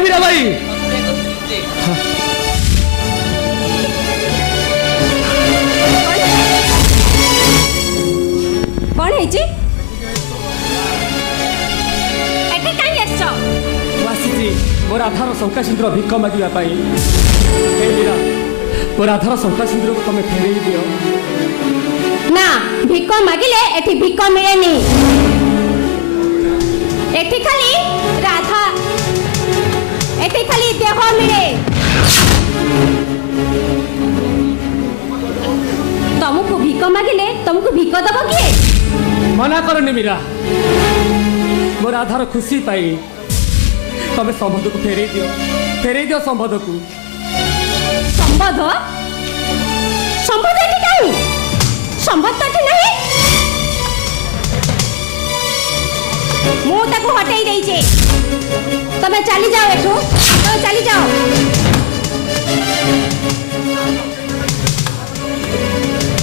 मीरा भाई कौन है जी एटे काई आछो वासी मोर आधार शंका सिंधुर भिक्ष मागिबा पाई हे मीरा मोर आधार शंका सिंधुर को तमे फेरई दियो ना भिक्ष मागिले एठी भिक्ष मिलेनी एठी खाली राधा एठी खाली देह मिले तुमको भिक्ष मागिले तुमको भिक्ष दब किए मना करनी मीरा मोर आधार खुशी पाई तमे संबंध को फेरई दियो संबंध को संबंध संबंध एठी काई संबंध तो एठी नहीं मु ताको हटाई देई छे तमे चली जाओ एठो तमे चली जाओ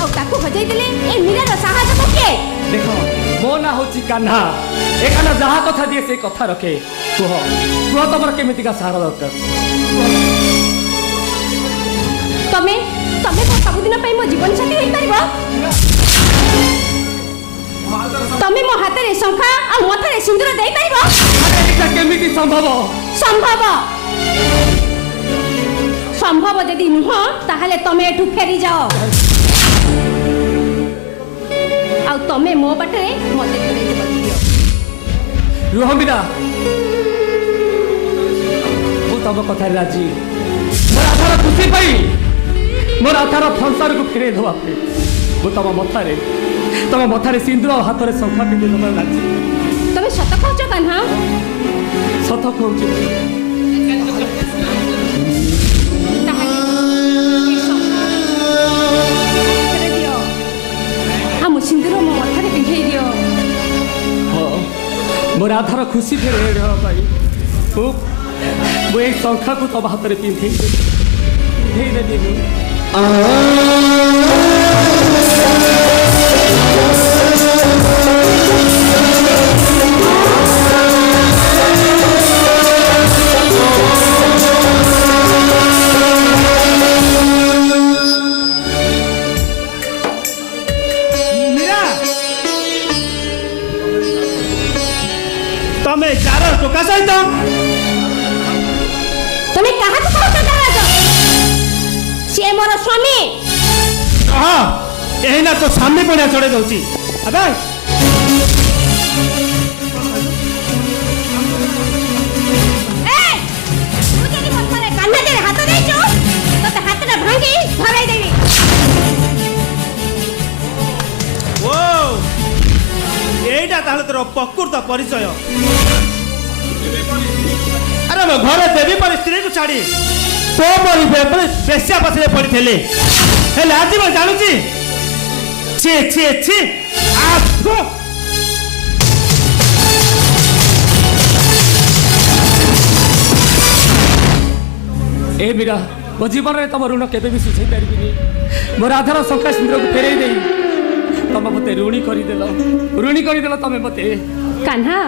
ओ ताको हजाई देले ए मीरा रो साहस को के देखो मो ना होची कान्हा ए कान्हा जहा कथा दिए से कथा रखे कुह कुह तमर केमिति का सहारा दरकार तमे तमे को सब दिन पई मो जीवन साथी होई परिबो तमे मो हाथ रे शंखा आ मथा रे सिंदूर देई परिबो अरे एटा केमिति संभव संभव संभव यदि नुह ताहले तमे एठु फेरी जाओ आ तमे मो बाटे मते फेरी दियो रुह मीरा मु तम कथा राजी मोर आधार खुशी पाई मोर आधार संसार को फेरे दवा पे मु तम मथारे सिंदूर और हाथ रे शंखा पिंधि दवा राजी तमे सत कहछ कान्हा सत कहूची ताहले ई शंखा फेरी दियो आ मो सिंदूर मो मथा रे पिंधि दियो मोर आधार खुशी फेरे रह भाई मु एक शंखा को तब हाथ रे पिंधि देबी तमे कार टोका सहित तमे कहा तो कहत कराजो से मोर स्वामी हाँ यही ना तो सामने पड़िया चढ़े दौची अबे ए तू जदी मथरे कान्हा दे हाथ देचो तो हाथ रे भांगी भराई देबी ओ एटा ताहले तोर प्रकृत परिचय अरे मैं घरे देवी पर स्त्री को छाड़ी तो परी बेस्या पछरे पड़ी थेले हेले आज मैं जानू छी छी छी छी आफो ए मीरा मो जीवन रे तम ऋण केबे भी सुझाई पारिबिनी मोर आधार शंका सिंदूर को फेरई देई तम मते ऋणी करी देलो तमे मते कान्हा